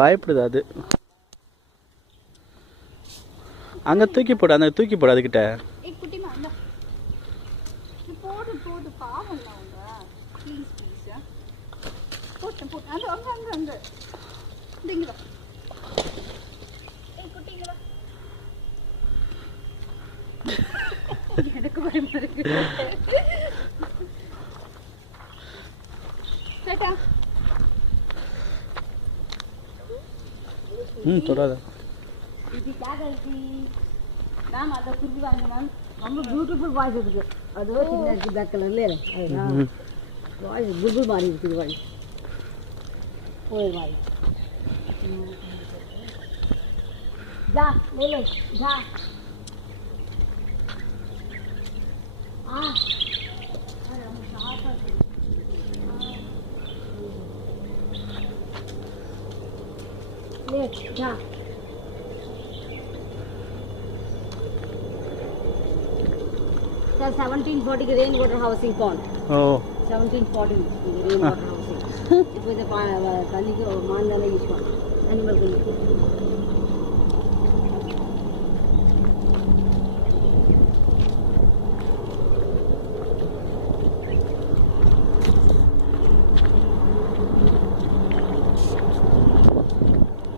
பயப்படுது அது. அங்க தூக்கி போடு, அந்த தூக்கி போடு அதுகிட்ட. எனக்கு பயமா இருக்கு. தொடாத. இது காகல்டி நாம அத குருவி வாங்குனா ரொம்ப பியூட்டிஃபுல் வாய்ஸ் இருக்கு. அது சின்ன இருக்கு black கலர்ல. வாய்ஸ் குருவி மாதிரி இருக்கு வாய்ஸ். ஓய் வாய். जा ले ले जा अरे हम साथ ले जा Sir, 1740 rain water housing pond. Oh. 1740 rain water housing. It was a Kanika or Mandala issue. Animal clinic.